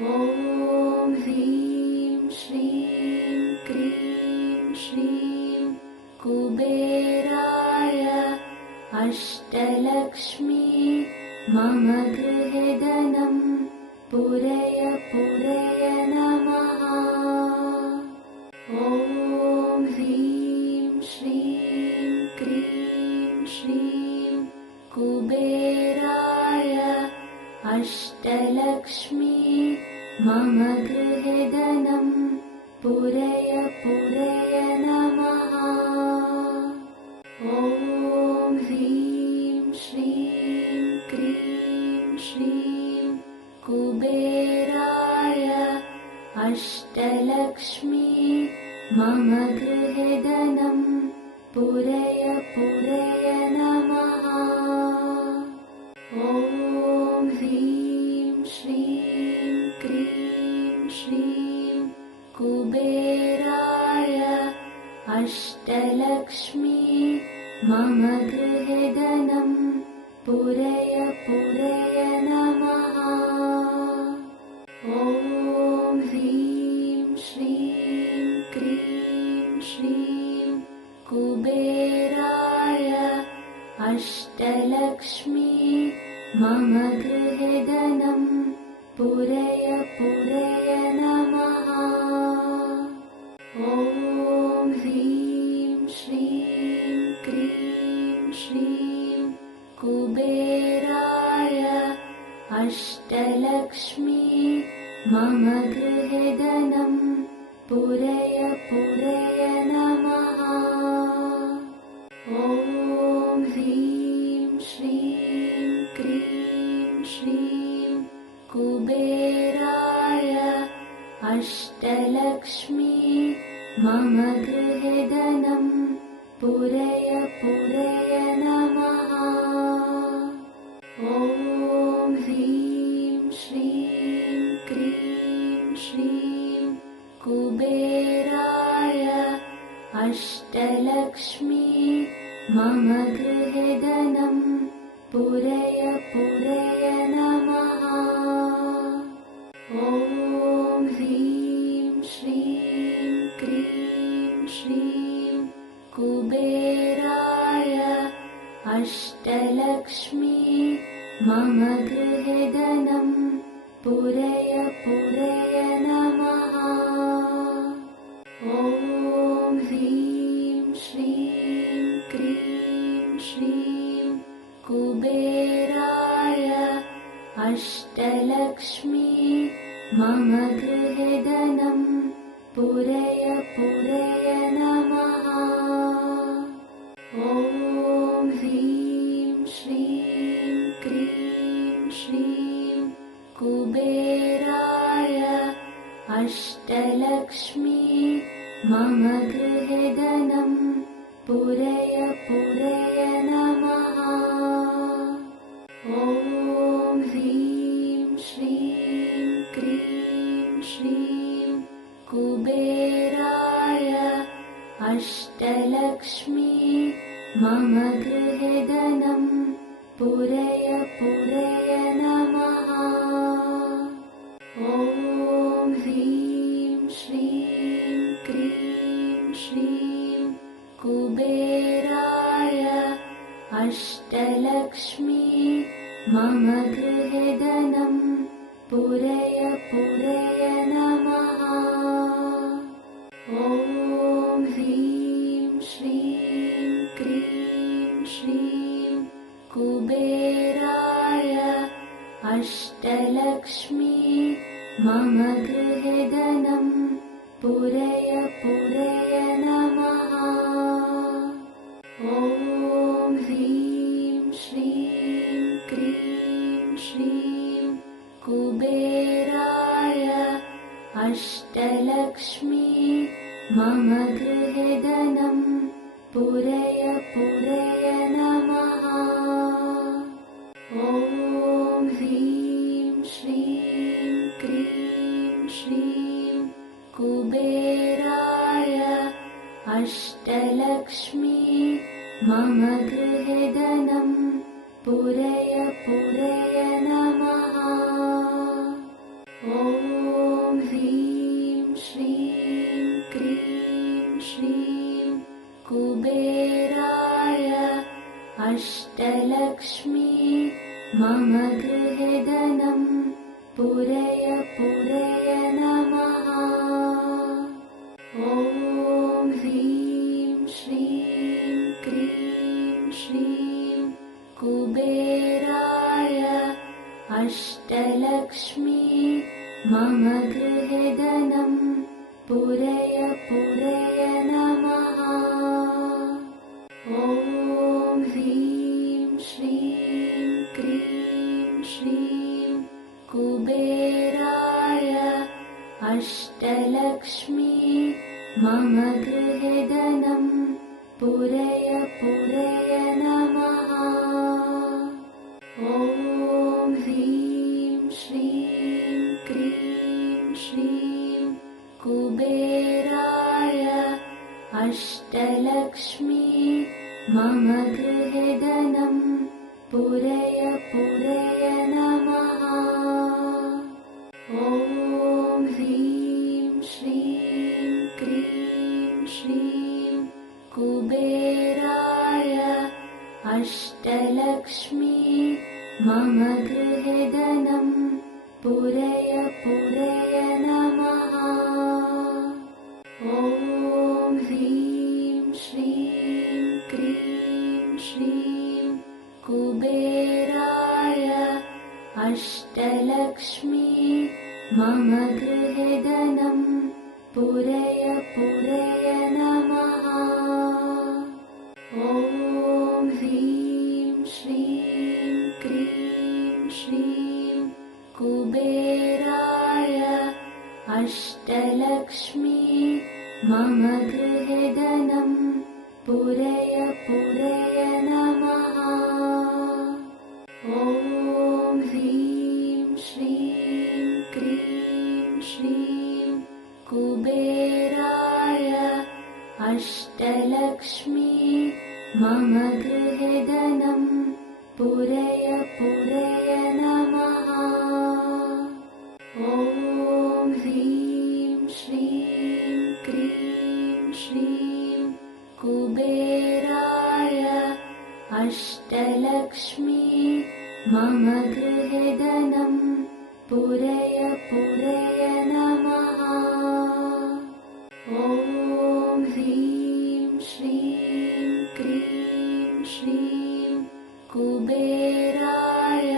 ॐ ह्रीं श्रीं क्रीं श्रीं कुबेराय अष्टलक्ष्मी मम गृहे धनं पूरय पूरय नमः। ॐ ह्रीं श्रीं क्रीं श्रीं कुबेराय अष्टलक्ष्मी मम गृहे धनं पूरय पूरय नमः। ॐ ह्रीं श्रीं क्रीं श्रीं कुबेराय अष्टलक्ष्मी मम गृहे धनं पूरय पूरय नमः। ॐ ह्रीं श्रीं क्रीं श्रीं कुबेराय अष्टलक्ष्मी मम गृहे धनं पूरय पूरय नमः। ॐ ह्रीं श्रीं क्रीं श्रीं कुबेराय अष्टलक्ष्मी मम गृहे धनं पूरय पूरय नमः। ॐ ह्रीं श्रीं क्रीं श्रीं कुबेराय अष्टलक्ष्मी मम गृहे धनं पूरय पूरय नमः। ॐ ह्रीं श्रीं क्रीं श्रीं कुबेराय अष्टलक्ष्मी मम गृहे धनं पूरय पूरय नमः। ॐ ह्रीं श्रीं क्रीं श्रीं कुबेराय अष्टलक्ष्मी मम गृहे धनं पूरय पूरय नमः। ॐ ह्रीं श्रीं क्रीं श्रीं कुबेराय अष्टलक्ष्मी मम गृहे धनं पूरय पूरय नमः। ॐ ह्रीं श्रीं क्रीं श्रीं कुबेराय अष्टलक्ष्मी मम गृहे धनं पूरय पूरय नमः। ॐ ह्रीं श्रीं क्रीं श्रीं कुबेराय अष्टलक्ष्मी मम गृहे धनं पूरय पूरय नमः। ॐ ह्रीं श्रीं क्रीं श्रीं कुबेराय अष्टलक्ष्मी मम गृहे धनं पूरय पूरय नमः। ॐ ह्रीं श्रीं क्रीं श्रीं कुबेराय अष्टलक्ष्मी मम गृहे धनं पूरय पूरय नमः। ॐ ह्रीं श्रीं क्रीं श्रीं कुबेराय अष्टलक्ष्मी मम गृहे धनं पूरय पूरय नमः। ॐ ह्रीं श्रीं क्रीं श्रीं कुबेराय अष्टलक्ष्मी मम गृहे धनं पूरय पूरय नमः। ॐ ह्रीं श्रीं क्रीं श्रीं कुबेराय अष्टलक्ष्मी मम गृहे धनं पूरय पूरय नमः। ॐ ॐ ह्रीं श्रीं क्रीं श्रीं कुबेराय अष्टलक्ष्मी मम गृहे धनं पूरय पूरय नमः। ॐ ह्रीं श्रीं क्रीं श्रीं कुबेराय अष्टलक्ष्मी मम गृहे धनं पूरय पूरय नमः। ॐ ह्रीं श्रीं क्रीं श्रीं कुबेराय अष्टलक्ष्मी मम गृहे धनं पूरय पूरय नमः। ॐ ह्रीं श्रीं क्रीं श्रीं कुबेराय अष्टलक्ष्मी मम गृहे धनं पूरय पूरय नमः। ॐ ह्रीं श्रीं क्रीं श्रीं कुबेराय अष्टलक्ष्मी मम गृहे धनं पूरय पूरय नमः। ॐ ह्रीं श्रीं क्रीं श्रीं कुबेराय अष्टलक्ष्मी मम गृहे धनं पूरय पूरय नमः। ॐ ह्रीं श्रीं क्रीं श्रीं कुबेराय अष्टलक्ष्मी मम गृहे धनं पूरय पूरय नमः। ॐ ह्रीं श्रीं क्रीं श्रीं कुबेराय अष्टलक्ष्मी मम गृहे धनं पूरय पूरय नमः। ॐ ह्रीं श्रीं क्रीं श्रीं कुबेराय अष्टलक्ष्मी मम गृहे धनं पूरय पूरय नमः। ॐ ह्रीं श्रीं क्रीं श्रीं कुबेराय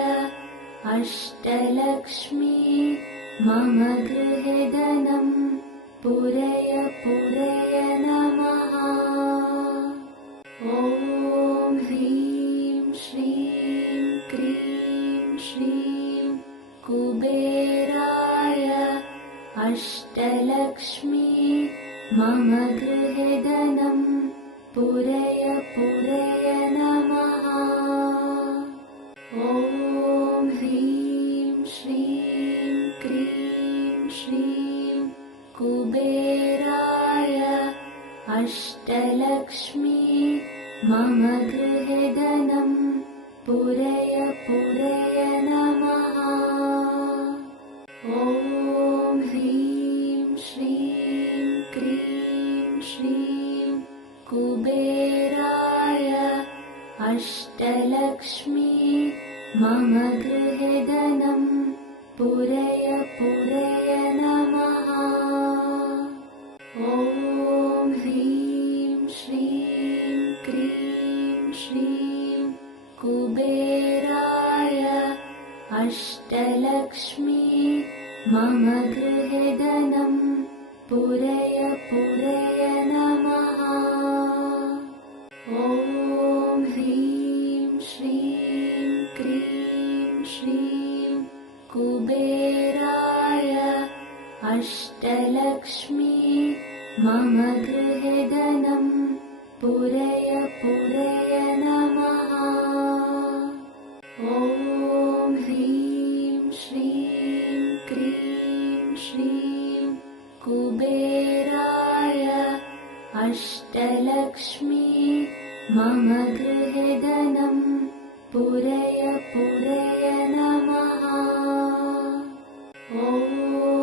अष्टलक्ष्मी मम गृहे धनं पूरय पूरय नमः। ॐ ह्रीं श्रीं क्रीं श्रीं कुबेराय अष्टलक्ष्मी मम गृहे धनं पूरय पूरय नमः। ॐ ह्रीं श्रीं क्रीं श्रीं कुबेराय अष्टलक्ष्मी मम गृहे धनं पूरय पूरय नमः। ॐ ह्रीं श्रीं क्रीं श्रीं कुबेराय अष्टलक्ष्मी मम गृहे धनं पूरय पूरय नमः। ॐ ह्रीं श्रीं क्रीं श्रीं कुबेराय अष्टलक्ष्मी मम गृहे धनं पूरय पूरय नमः। ॐ ह्रीं श्रीं क्रीं श्रीं कुबेराय अष्टलक्ष्मी मम गृहे धनं पूरय पूरय नमः। ॐ ह्रीं श्रीं क्रीं श्रीं कुबेराय अष्टलक्ष्मी मम गृहे धनं पूरय पूरय नमः। ॐ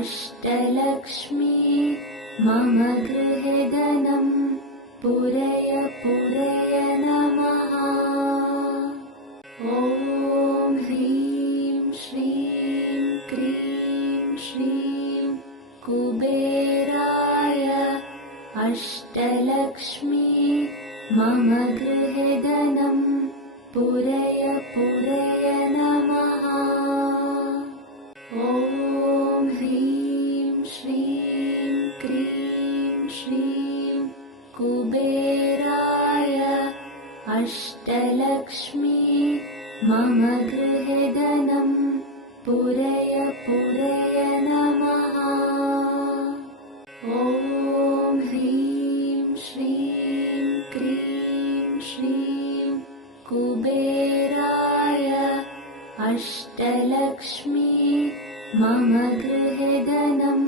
अष्टलक्ष्मी मम गृहे धनं पूरय पूरय नमः। ॐ ह्रीं श्रीं क्रीं श्रीं कुबेराय अष्टलक्ष्मी मम गृहे धनं पूरय पूरय नमः। ॐ ह्रीं श्रीं क्रीं श्रीं कुबेराय अष्टलक्ष्मी मम गृहे धनं पूरय पूरय नमः। ॐ ह्रीं श्रीं क्रीं श्रीं कुबेराय अष्टलक्ष्मी मम गृहे धनं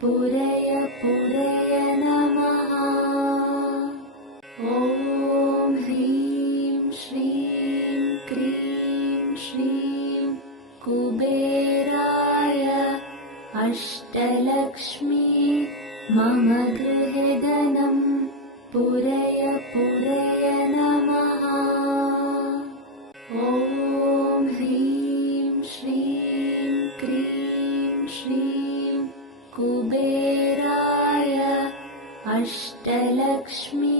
पूरय पूरय नमः। ॐ ह्रीं श्रीं क्रीं श्रीं कुबेराय अष्टलक्ष्मी मम गृहे धनं पूरय पूरय नमः। ॐ ह्रीं श्रीं क्रीं श्रीं कुबेराय अष्टलक्ष्मी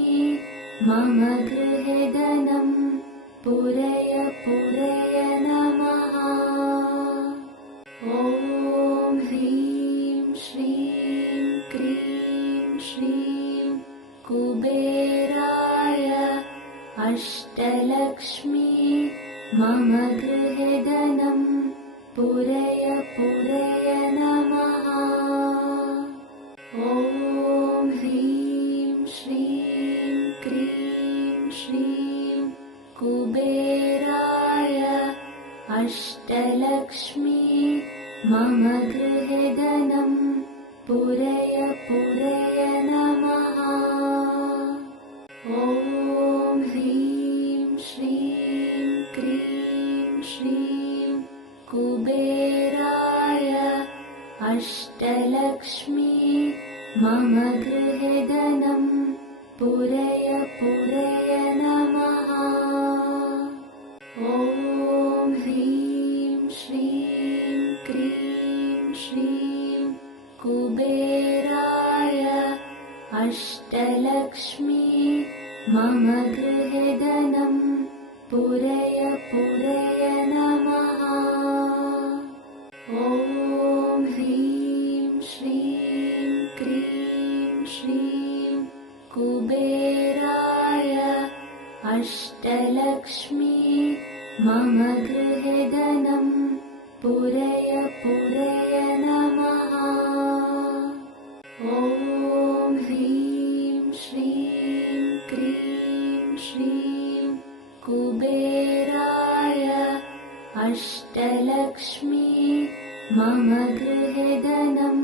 मम गृहे धनं पूरय पूरय नमः। ॐ ह्रीं श्रीं क्रीं श्रीं कुबेराय अष्टलक्ष्मी मम गृहे धनं पूरय पूरय नमः। ॐ ह्रीं श्रीं क्रीं श्रीं कुबेराय अष्टलक्ष्मी मम गृहे धनं पूरय पूरय नमः। ॐ ह्रीं श्रीं क्रीं श्रीं कुबेराय अष्टलक्ष्मी मम गृहे धनं पूरय पूरय नमः। ॐ ह्रीं श्रीं क्रीं श्रीं कुबेराय अष्टलक्ष्मी मम गृहे धनं पूरय पूरय नमः। ॐ ह्रीं श्रीं क्रीं श्रीं कुबेराय अष्टलक्ष्मी मम गृहे धनं पूरय पूरय नमः। ॐ ह्रीं श्रीं क्रीं श्रीं कुबेराय अष्टलक्ष्मी मम गृहे धनं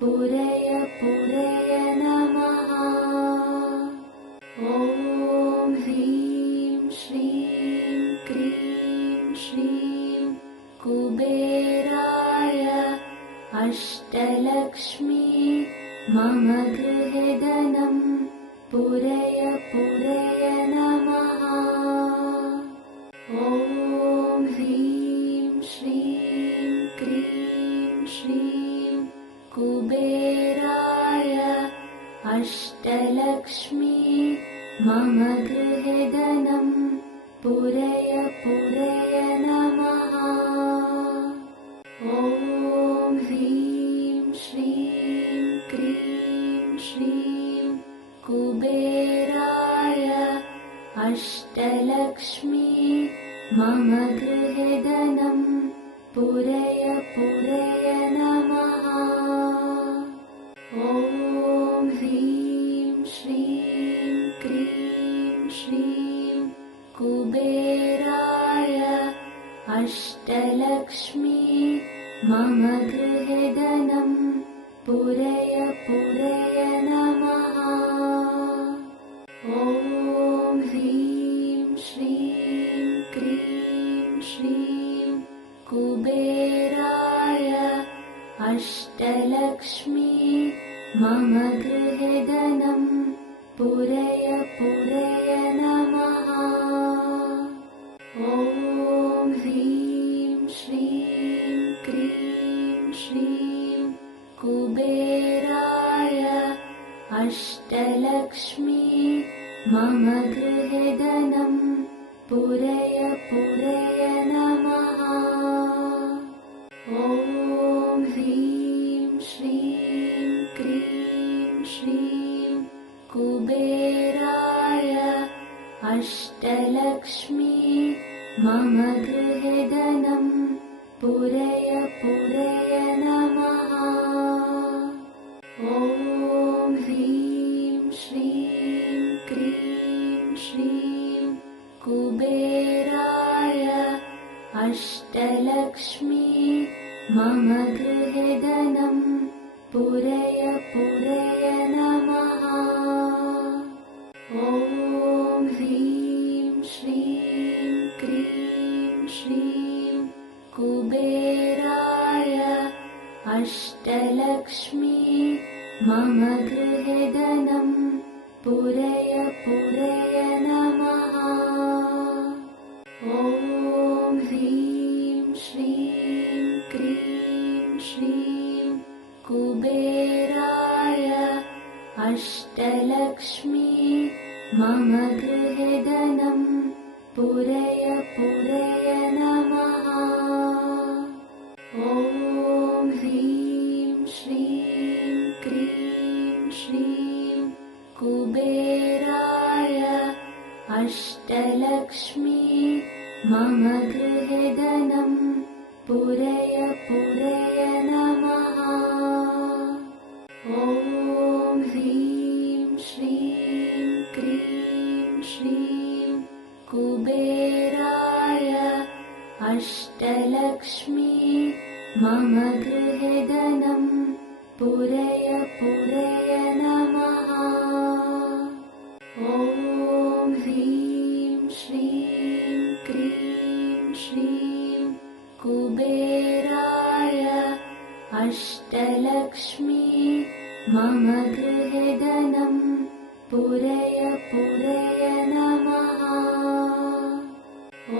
पूरय पूरय नमः। ॐ ह्रीं श्रीं क्रीं श्रीं कुबेराय अष्टलक्ष्मी मम गृहे धनं पूरय पूरय नमः। ॐ ह्रीं श्रीं क्रीं श्रीं कुबेराय अष्टलक्ष्मी मम गृहे धनं पूरय पूरय नमः। ॐ ह्रीं श्रीं क्रीं श्रीं कुबेराय अष्टलक्ष्मी मम गृहे धनं पूरय पूरय नमः। ॐ ह्रीं श्रीं क्रीं श्रीं कुबेराय अष्टलक्ष्मी मम गृहे धनं पूरय पूरय नमः। ॐ ह्रीं श्रीं क्रीं श्रीं कुबेराय अष्टलक्ष्मी मम गृहे धनं पूरय पूरय नमः। ॐ ह्रीं श्रीं क्रीं श्रीं कुबेराय अष्टलक्ष्मी मम गृहे धनं पूरय पूरय नमः। ॐ ह्रीं श्रीं क्रीं श्रीं कुबेराय अष्टलक्ष्मी मम गृहे धनं पूरय पूरय नमः। ॐ ह्रीं श्रीं क्रीं श्रीं कुबेराय अष्टलक्ष्मी मम गृहे धनं पूरय पूरय नमः। ॐ ह्रीं श्रीं क्रीं श्रीं कुबेराय अष्टलक्ष्मी मम गृहे धनं पूरय पूरय नमः। ॐ ह्रीं श्रीं क्रीं श्रीं कुबेराय अष्टलक्ष्मी मम गृहे धनं पूरय पूरय नमः। ॐ ह्रीं श्रीं क्रीं श्रीं कुबेराय अष्टलक्ष्मी मम गृहे धनं पूरय पूरय नमः। ॐ ह्रीं श्रीं क्रीं श्रीं कुबेराय अष्टलक्ष्मी मम गृहे धनं पूरय पूरय नमः। ॐ ह्रीं श्रीं क्रीं श्रीं कुबेराय अष्टलक्ष्मी मम गृहे धनं पूरय पूरय नमः।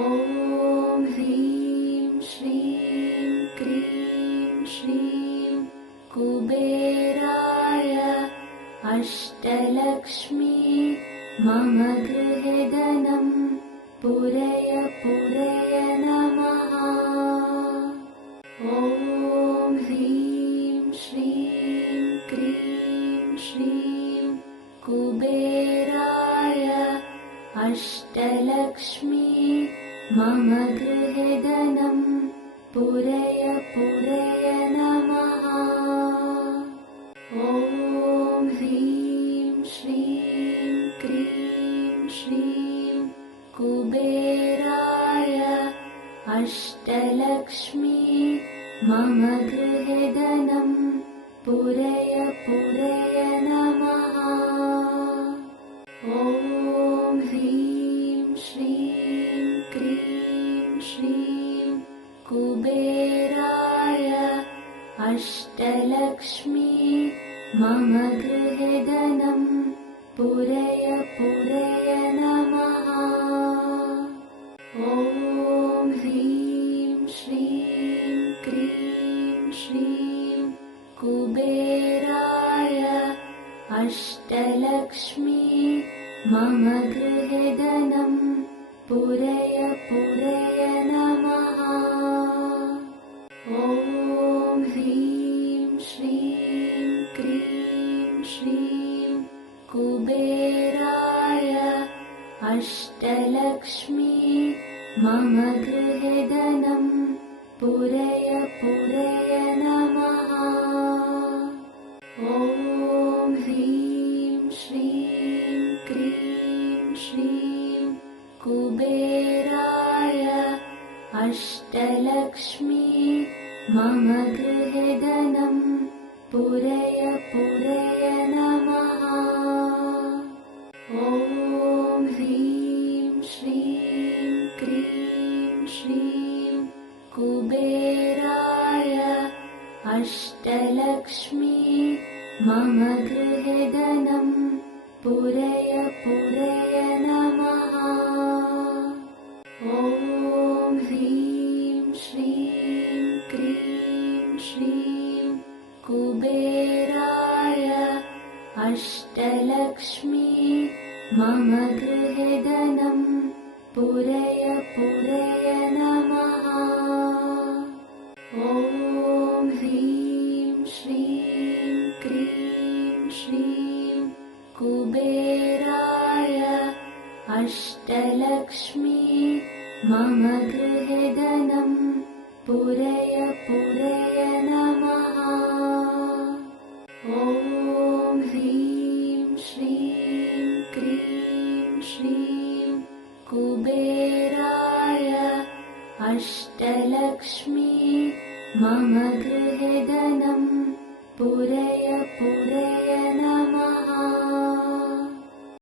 ॐ ह्रीं श्रीं क्रीं श्रीं कुबेराय अष्टलक्ष्मी मम गृहे धनं पूरय पूरय नमः। ॐ ह्रीं श्रीं क्रीं श्रीं कुबेराय अष्टलक्ष्मी मम गृहे धनं पूरय पूरय नमः। ॐ ह्रीं श्रीं क्रीं श्रीं कुबेराय अष्टलक्ष्मी मम गृहे धनं पूरय पूरय नमः। ॐ ह्रीं श्रीं क्रीं श्रीं कुबेराय अष्टलक्ष्मी मम गृहे धनं पूरय पूरय नमः। ॐ ह्रीं श्रीं क्रीं श्रीं कुबेराय अष्टलक्ष्मी मम गृहे धनं पूरय पूरय नमः। ॐ ह्रीं श्रीं क्रीं श्रीं कुबेराय अष्टलक्ष्मी मम गृहे धनं पूरय पूरय नमः। ॐ ह्रीं श्रीं क्रीं श्रीं कुबेराय अष्टलक्ष्मी मम गृहे धनं पूरय पूरय नमः। ॐ ह्रीं श्रीं क्रीं श्रीं कुबेराय अष्टलक्ष्मी मम गृहे धनं पूरय पूरय नमः। ॐ ह्रीं श्रीं क्रीं श्रीं कुबेराय अष्टलक्ष्मी मम गृहे धनं पूरय पूरय नमः। ॐ ह्रीं श्रीं क्रीं श्रीं कुबेराय अष्टलक्ष्मी मम गृहे धनं पूरय पूरय नमः। ॐ ह्रीं श्रीं क्रीं श्रीं कुबेराय अष्टलक्ष्मी मम गृहे धनं पूरय पूरय